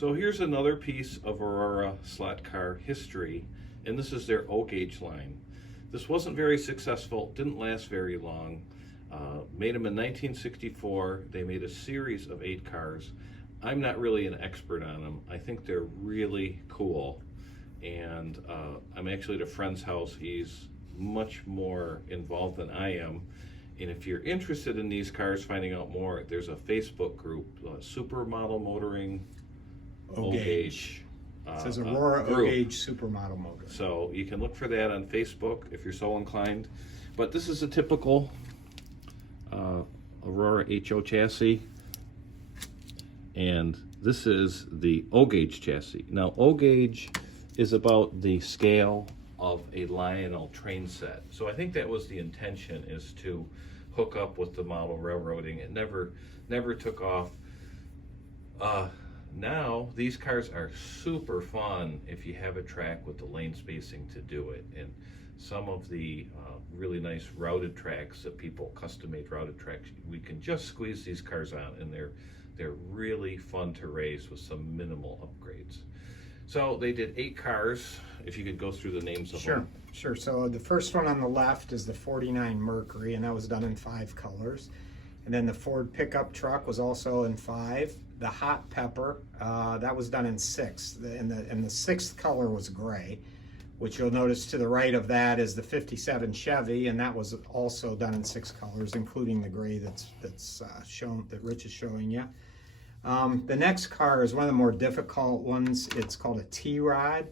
So here's another piece of Aurora slot car history, and this is their O-gauge line. This wasn't very successful, didn't last very long. Made them in 1964. They made a series of 8 cars. I'm not really an expert on them. I think they're really cool. And I'm actually at a friend's house. He's much more involved than I am. And if you're interested in these cars, finding out more, there's a Facebook group, Supermodel Motoring O-gauge. It says Aurora O-gauge Supermodel Motor. So you can look for that on Facebook if you're so inclined. But this is a typical Aurora HO chassis. And this is the O-gauge chassis. Now O-gauge is about the scale of a Lionel train set. So I think that was the intention, is to hook up with the model railroading. It never took off. Now these cars are super fun if you have a track with the lane spacing to do it. And some of the really nice routed tracks that people custom-made routed tracks, we can just squeeze these cars on, and they're really fun to race with some minimal upgrades. So they did 8 cars. If you could go through the names of them. Sure. So the first one on the left is the 49 Mercury, and that was done in 5 colors. And then the Ford pickup truck was also in 5. The Hot Pepper, that was done in 6. And the 6th color was gray, which you'll notice to the right of that is the 57 Chevy, and that was also done in 6 colors, including the gray that's shown, that Rich is showing you. The next car is one of the more difficult ones. It's called a T-Rod.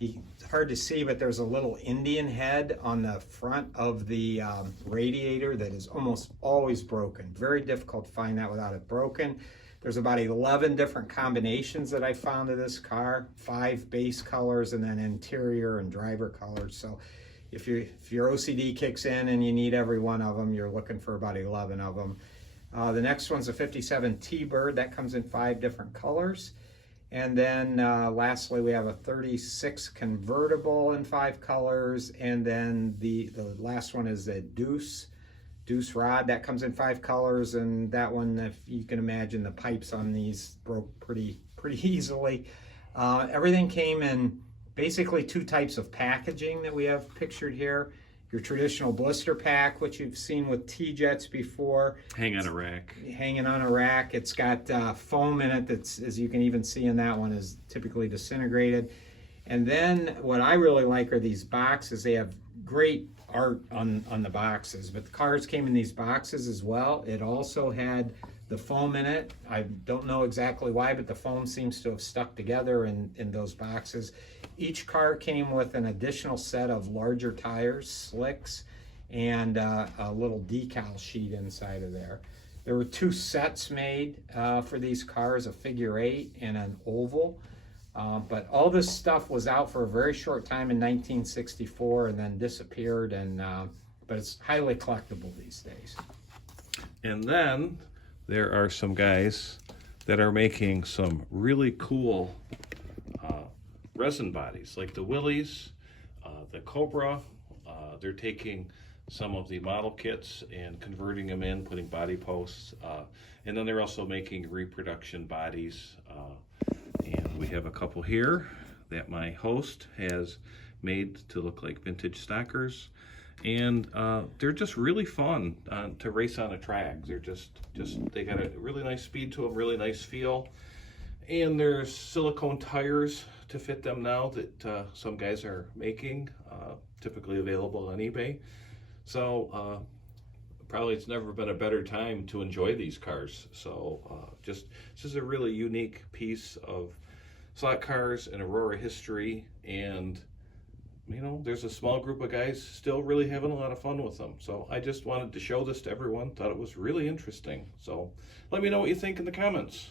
It's hard to see, but there's a little Indian head on the front of the radiator that is almost always broken. Very difficult to find that without it broken. There's about 11 different combinations that I found of this car, 5 base colors and then interior and driver colors. So if your OCD kicks in and you need every one of them, you're looking for about 11 of them. The next one's a 57 T-Bird. That comes in 5 different colors. And then lastly, we have a 36 convertible in 5 colors. And then the last one is a Deuce rod. That comes in 5 colors. And that one, if you can imagine, the pipes on these broke pretty easily. Everything came in basically 2 types of packaging that we have pictured here. Your traditional blister pack, which you've seen with T-Jets before. Hanging on a rack. It's got foam in it that's, as you can even see in that one, is typically disintegrated. And then what I really like are these boxes. They have great art on the boxes, but the cars came in these boxes as well. It also had the foam in it. I don't know exactly why, but the foam seems to have stuck together in those boxes. Each car came with an additional set of larger tires, slicks, and a little decal sheet inside of there. There were 2 sets made for these cars, a figure 8 and an oval. But all this stuff was out for a very short time in 1964 and then disappeared, but it's highly collectible these days. And then there are some guys that are making some really cool resin bodies, like the Willys, the Cobra. They're taking some of the model kits and converting them in, putting body posts, and then they're also making reproduction bodies. And we have a couple here that my host has made to look like vintage stockers. And they're just really fun to race on a track. They're they got a really nice speed to them, really nice feel. And there's silicone tires to fit them now that some guys are making, typically available on eBay. So probably it's never been a better time to enjoy these cars. So this is a really unique piece of slot cars and Aurora history, and you know, there's a small group of guys still really having a lot of fun with them. So I just wanted to show this to everyone. Thought it was really interesting. So let me know what you think in the comments.